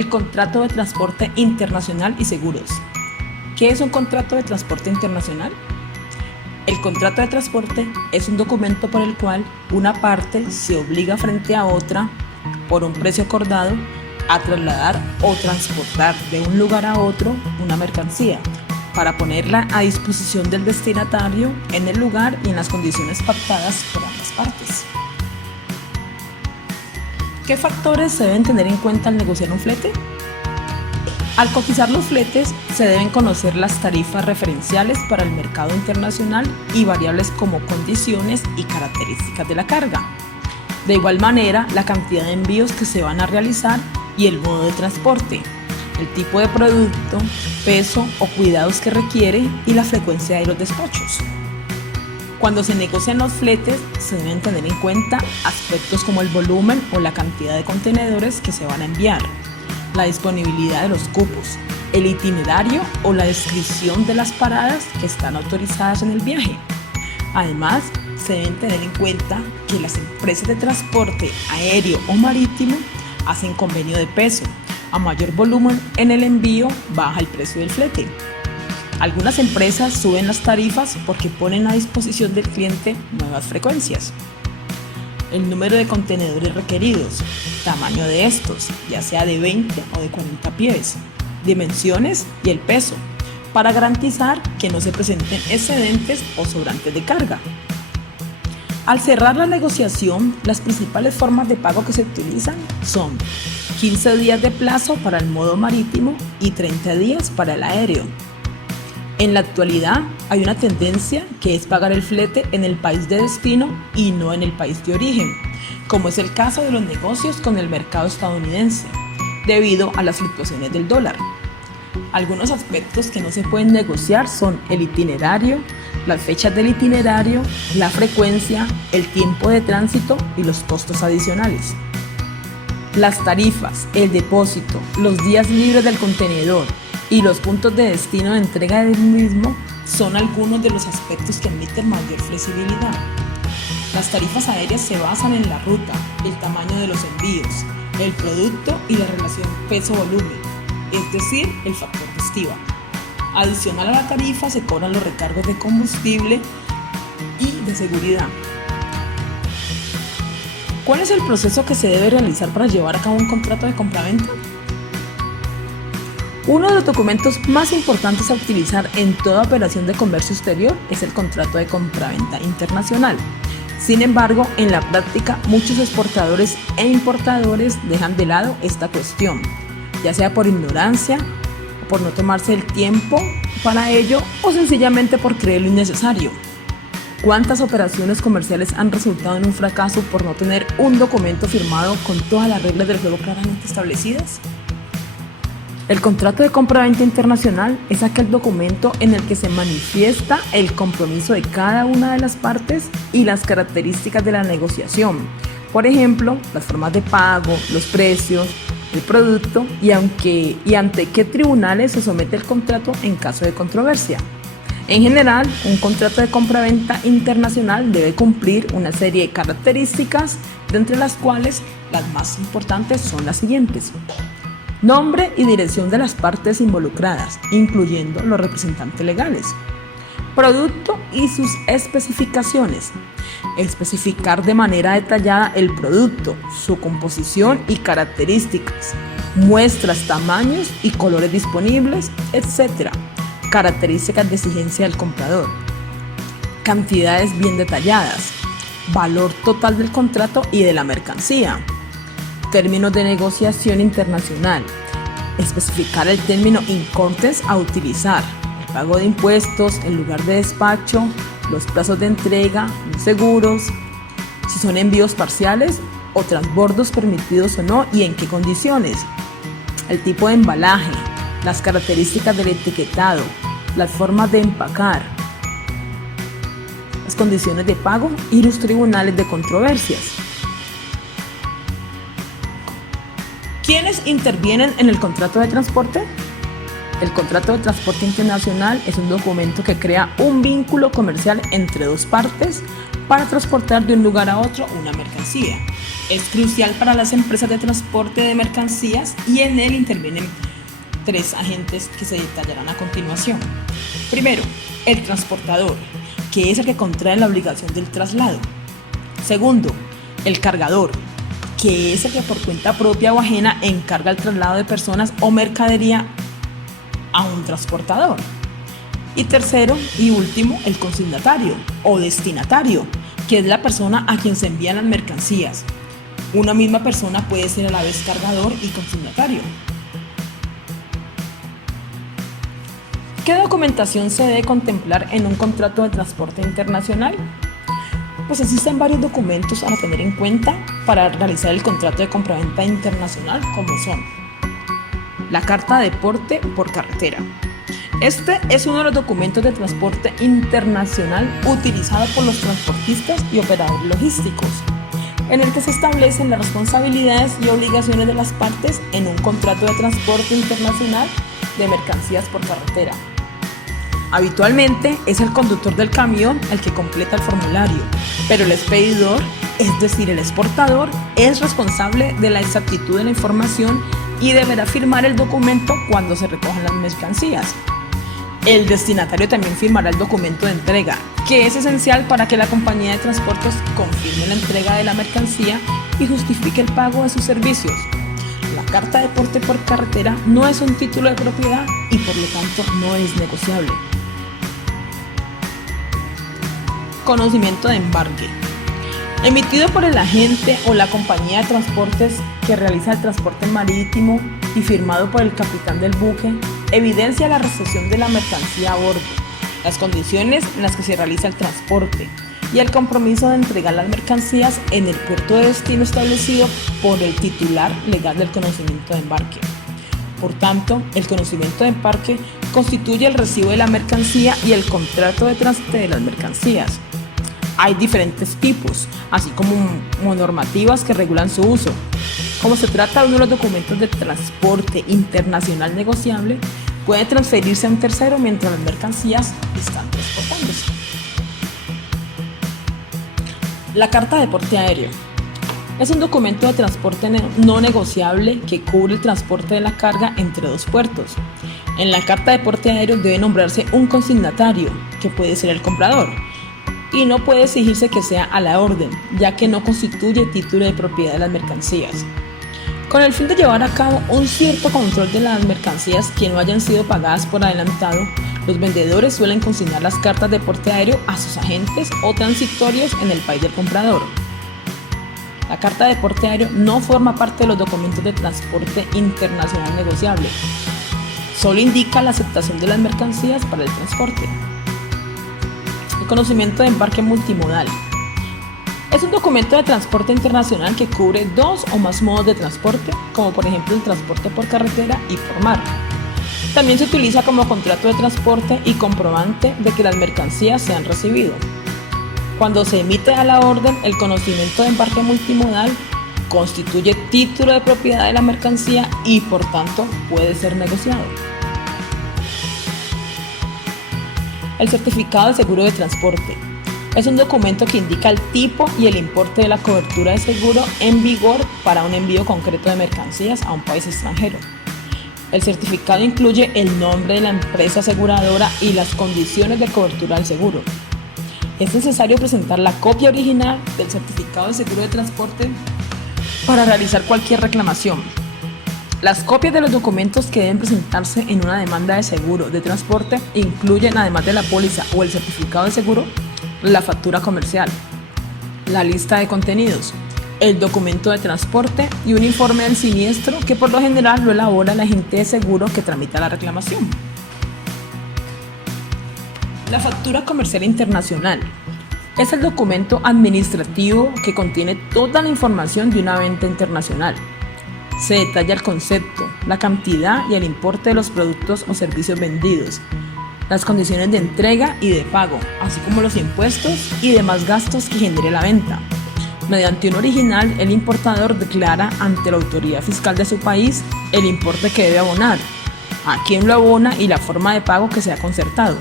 El contrato de transporte internacional y seguros. ¿Qué es un contrato de transporte internacional? El contrato de transporte es un documento por el cual una parte se obliga frente a otra, por un precio acordado, a trasladar o transportar de un lugar a otro una mercancía para ponerla a disposición del destinatario en el lugar y en las condiciones pactadas por ambas partes. ¿Qué factores se deben tener en cuenta al negociar un flete? Al cotizar los fletes, se deben conocer las tarifas referenciales para el mercado internacional y variables como condiciones y características de la carga. De igual manera, la cantidad de envíos que se van a realizar y el modo de transporte, el tipo de producto, peso o cuidados que requiere y la frecuencia de los despachos. Cuando se negocian los fletes, se deben tener en cuenta aspectos como el volumen o la cantidad de contenedores que se van a enviar, la disponibilidad de los cupos, el itinerario o la descripción de las paradas que están autorizadas en el viaje. Además, se deben tener en cuenta que las empresas de transporte aéreo o marítimo hacen convenio de peso. A mayor volumen en el envío, baja el precio del flete. Algunas empresas suben las tarifas porque ponen a disposición del cliente nuevas frecuencias. El número de contenedores requeridos, tamaño de estos, ya sea de 20 o de 40 pies, dimensiones y el peso, para garantizar que no se presenten excedentes o sobrantes de carga. Al cerrar la negociación, las principales formas de pago que se utilizan son 15 días de plazo para el modo marítimo y 30 días para el aéreo. En la actualidad hay una tendencia que es pagar el flete en el país de destino y no en el país de origen, como es el caso de los negocios con el mercado estadounidense, debido a las fluctuaciones del dólar. Algunos aspectos que no se pueden negociar son el itinerario, las fechas del itinerario, la frecuencia, el tiempo de tránsito y los costos adicionales. Las tarifas, el depósito, los días libres del contenedor y los puntos de destino de entrega del mismo son algunos de los aspectos que admiten mayor flexibilidad. Las tarifas aéreas se basan en la ruta, el tamaño de los envíos, el producto y la relación peso-volumen, es decir, el factor de estiva. Adicional a la tarifa se cobran los recargos de combustible y de seguridad. ¿Cuál es el proceso que se debe realizar para llevar a cabo un contrato de compraventa? Uno de los documentos más importantes a utilizar en toda operación de comercio exterior es el contrato de compraventa internacional. Sin embargo, en la práctica, muchos exportadores e importadores dejan de lado esta cuestión, ya sea por ignorancia, por no tomarse el tiempo para ello o sencillamente por creerlo innecesario. ¿Cuántas operaciones comerciales han resultado en un fracaso por no tener un documento firmado con todas las reglas del juego claramente establecidas? El contrato de compraventa internacional es aquel documento en el que se manifiesta el compromiso de cada una de las partes y las características de la negociación. Por ejemplo, las formas de pago, los precios, el producto y ante qué tribunales se somete el contrato en caso de controversia. En general, un contrato de compraventa internacional debe cumplir una serie de características, de entre las cuales las más importantes son las siguientes: nombre y dirección de las partes involucradas, incluyendo los representantes legales. Producto y sus especificaciones. Especificar de manera detallada el producto, su composición y características, muestras, tamaños y colores disponibles, etc. Características de exigencia del comprador. Cantidades bien detalladas. Valor total del contrato y de la mercancía. Términos de negociación internacional. Especificar el término importance a utilizar, el pago de impuestos, el lugar de despacho, los plazos de entrega, los seguros, si son envíos parciales o transbordos permitidos o no y en qué condiciones, el tipo de embalaje, las características del etiquetado, las formas de empacar, las condiciones de pago y los tribunales de controversias. ¿Quiénes intervienen en el contrato de transporte? El contrato de transporte internacional es un documento que crea un vínculo comercial entre dos partes para transportar de un lugar a otro una mercancía. Es crucial para las empresas de transporte de mercancías y en él intervienen tres agentes que se detallarán a continuación. Primero, el transportador, que es el que contrae la obligación del traslado. Segundo, el cargador, que es el que por cuenta propia o ajena encarga el traslado de personas o mercadería a un transportador. Y tercero y último, el consignatario o destinatario, que es la persona a quien se envían las mercancías. Una misma persona puede ser a la vez cargador y consignatario. ¿Qué documentación se debe contemplar en un contrato de transporte internacional? Pues existen varios documentos a tener en cuenta para realizar el contrato de compraventa internacional, como son la carta de porte por carretera. Este es uno de los documentos de transporte internacional utilizado por los transportistas y operadores logísticos, en el que se establecen las responsabilidades y obligaciones de las partes en un contrato de transporte internacional de mercancías por carretera. Habitualmente es el conductor del camión el que completa el formulario, pero el expedidor, es decir, el exportador, es responsable de la exactitud de la información y deberá firmar el documento cuando se recojan las mercancías. El destinatario también firmará el documento de entrega, que es esencial para que la compañía de transportes confirme la entrega de la mercancía y justifique el pago de sus servicios. La carta de porte por carretera no es un título de propiedad y por lo tanto no es negociable. Conocimiento de embarque. Emitido por el agente o la compañía de transportes que realiza el transporte marítimo y firmado por el capitán del buque, evidencia la recepción de la mercancía a bordo, las condiciones en las que se realiza el transporte y el compromiso de entregar las mercancías en el puerto de destino establecido por el titular legal del conocimiento de embarque. Por tanto, el conocimiento de embarque constituye el recibo de la mercancía y el contrato de transporte de las mercancías. Hay diferentes tipos, así como normativas que regulan su uso. Como se trata de uno de los documentos de transporte internacional negociable, puede transferirse a un tercero mientras las mercancías están transportándose. La carta de porte aéreo. Es un documento de transporte no negociable que cubre el transporte de la carga entre dos puertos. En la carta de porte aéreo debe nombrarse un consignatario, que puede ser el comprador, y no puede exigirse que sea a la orden, ya que no constituye título de propiedad de las mercancías. Con el fin de llevar a cabo un cierto control de las mercancías que no hayan sido pagadas por adelantado, los vendedores suelen consignar las cartas de porte aéreo a sus agentes o transitorios en el país del comprador. La carta de porte aéreo no forma parte de los documentos de transporte internacional negociable. Solo indica la aceptación de las mercancías para el transporte. El conocimiento de embarque multimodal. Es un documento de transporte internacional que cubre dos o más modos de transporte, como por ejemplo el transporte por carretera y por mar. También se utiliza como contrato de transporte y comprobante de que las mercancías se han recibido. Cuando se emite a la orden, el conocimiento de embarque multimodal constituye título de propiedad de la mercancía y por tanto puede ser negociado. El certificado de seguro de transporte. Es un documento que indica el tipo y el importe de la cobertura de seguro en vigor para un envío concreto de mercancías a un país extranjero. El certificado incluye el nombre de la empresa aseguradora y las condiciones de cobertura del seguro. Es necesario presentar la copia original del certificado de seguro de transporte para realizar cualquier reclamación. Las copias de los documentos que deben presentarse en una demanda de seguro de transporte incluyen, además de la póliza o el certificado de seguro, la factura comercial, la lista de contenidos, el documento de transporte y un informe del siniestro que por lo general lo elabora el agente de seguro que tramita la reclamación. La factura comercial internacional es el documento administrativo que contiene toda la información de una venta internacional. Se detalla el concepto, la cantidad y el importe de los productos o servicios vendidos, las condiciones de entrega y de pago, así como los impuestos y demás gastos que genere la venta. Mediante un original, el importador declara ante la autoridad fiscal de su país el importe que debe abonar, a quién lo abona y la forma de pago que se ha concertado.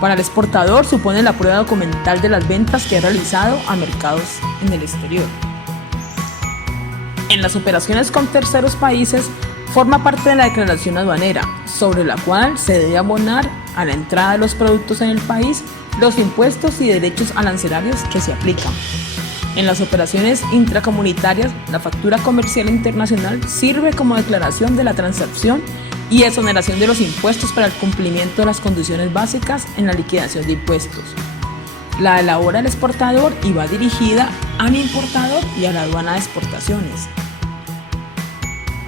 Para el exportador supone la prueba documental de las ventas que ha realizado a mercados en el exterior. En las operaciones con terceros países, forma parte de la declaración aduanera, sobre la cual se debe abonar a la entrada de los productos en el país los impuestos y derechos arancelarios que se aplican. En las operaciones intracomunitarias, la factura comercial internacional sirve como declaración de la transacción y exoneración de los impuestos para el cumplimiento de las condiciones básicas en la liquidación de impuestos. La elabora el exportador y va dirigida al importador y a la aduana de exportaciones.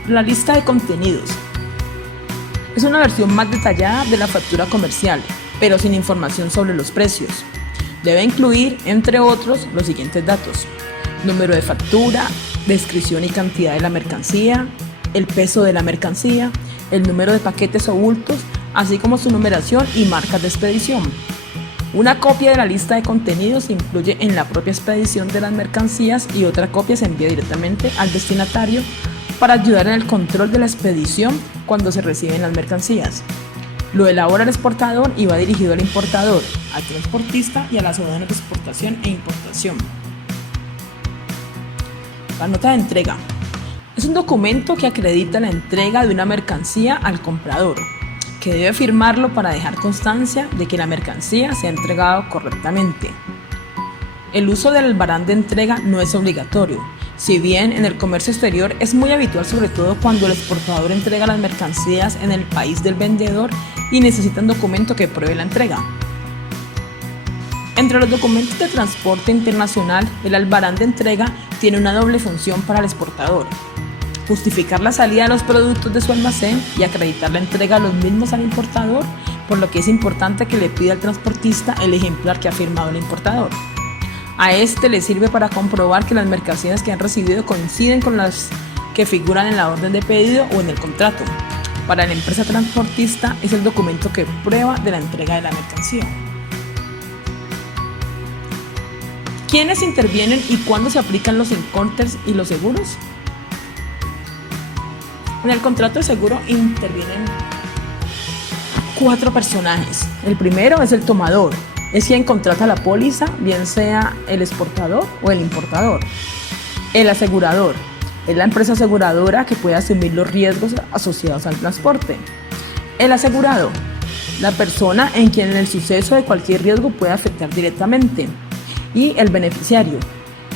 La lista de contenidos es una versión más detallada de la factura comercial, pero sin información sobre los precios. Debe incluir, entre otros, los siguientes datos: número de factura, descripción y cantidad de la mercancía, el peso de la mercancía, el número de paquetes o bultos, así como su numeración y marcas de expedición. Una copia de la lista de contenidos se incluye en la propia expedición de las mercancías y otra copia se envía directamente al destinatario para ayudar en el control de la expedición cuando se reciben las mercancías. Lo elabora el exportador y va dirigido al importador, al transportista y a las aduanas de exportación e importación. La nota de entrega es un documento que acredita la entrega de una mercancía al comprador, que debe firmarlo para dejar constancia de que la mercancía se ha entregado correctamente. El uso del albarán de entrega no es obligatorio, si bien en el comercio exterior es muy habitual, sobre todo cuando el exportador entrega las mercancías en el país del vendedor y necesita un documento que pruebe la entrega. Entre los documentos de transporte internacional, el albarán de entrega tiene una doble función para el exportador: justificar la salida de los productos de su almacén y acreditar la entrega de los mismos al importador, por lo que es importante que le pida al transportista el ejemplar que ha firmado el importador. A este le sirve para comprobar que las mercancías que han recibido coinciden con las que figuran en la orden de pedido o en el contrato. Para la empresa transportista es el documento que prueba de la entrega de la mercancía. ¿Quiénes intervienen y cuándo se aplican los enconters y los seguros? En el contrato de seguro intervienen 4 personajes. El primero es el tomador, es quien contrata la póliza, bien sea el exportador o el importador. El asegurador es la empresa aseguradora que puede asumir los riesgos asociados al transporte. El asegurado, la persona en quien el suceso de cualquier riesgo puede afectar directamente. Y el beneficiario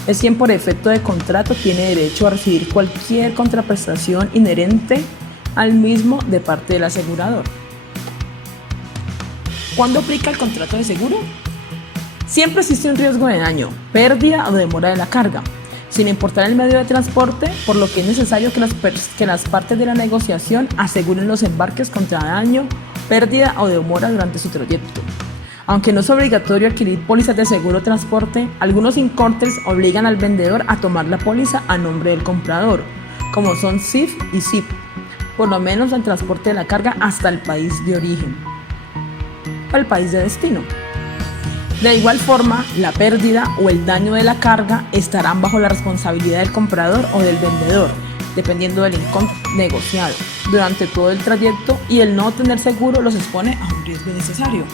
es quien por efecto de contrato tiene derecho a recibir cualquier contraprestación inherente al mismo de parte del asegurador. ¿Cuándo aplica el contrato de seguro? Siempre existe un riesgo de daño, pérdida o demora de la carga, sin importar el medio de transporte, por lo que es necesario que las partes de la negociación aseguren los embarques contra daño, pérdida o demora durante su trayecto. Aunque no es obligatorio adquirir pólizas de seguro transporte, algunos incortes obligan al vendedor a tomar la póliza a nombre del comprador, como son CIF y CIP, por lo menos el transporte de la carga hasta el país de origen o el país de destino. De igual forma, la pérdida o el daño de la carga estarán bajo la responsabilidad del comprador o del vendedor, dependiendo del incontra negociado durante todo el trayecto, y el no tener seguro los expone a un riesgo innecesario.